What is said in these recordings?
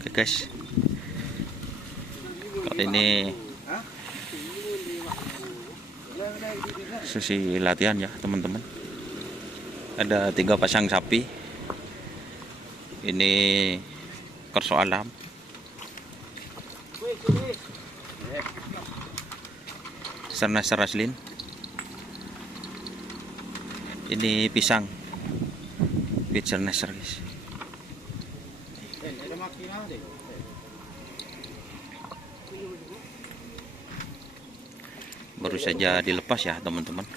Oke guys, kali ini sesi latihan ya teman-teman. Ada 3 pasang sapi. Ini kerso alam. Sernas raslin. Ini pisang. Bit sernas guys. Baru saja dilepas ya teman-teman.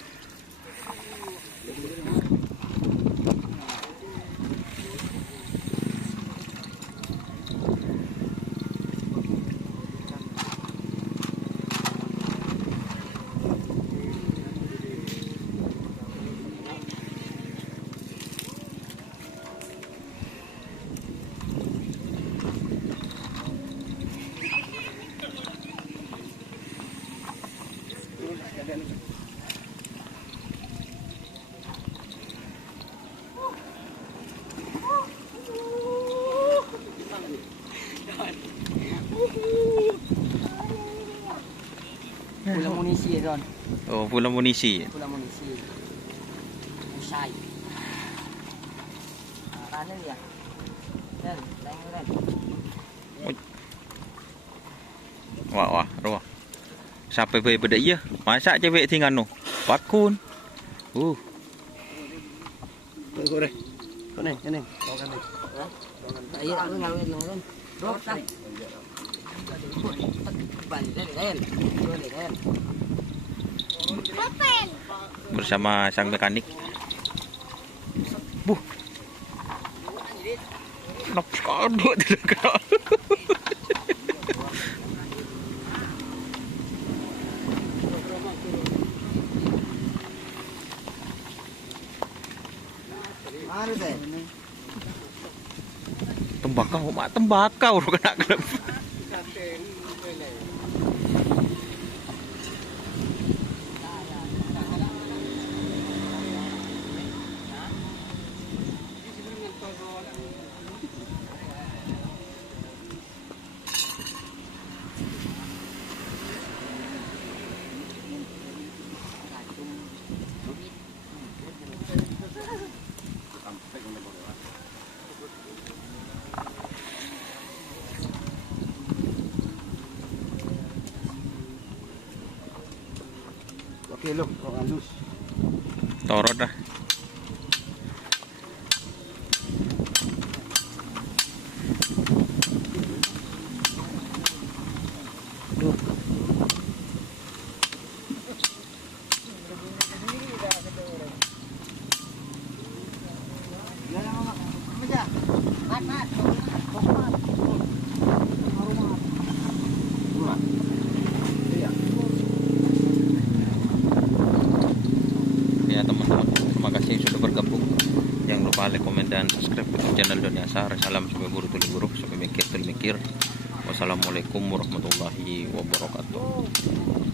Pula munisi Ron. Oh, pula munisi. Pula munisi. Usai. Kanan ya. Dan, Ren. Wah, roh. Sampai beda iya. Masa cewek tinggal no. Pakun. Tunggu deh. Kene. Kau kene. Iya, aku ngawin Ren. Bro, bersama sang mekanik. Kenapa tidak kenal? Tembakau kena. Oke lo, kau halus. Torot dah. Ya teman-teman, terima kasih sudah bergabung. Jangan lupa like, komen, dan subscribe YouTube channel Doni Asar. Salam sampai buru tuli buru, sampai mikir. Wassalamualaikum warahmatullahi wabarakatuh.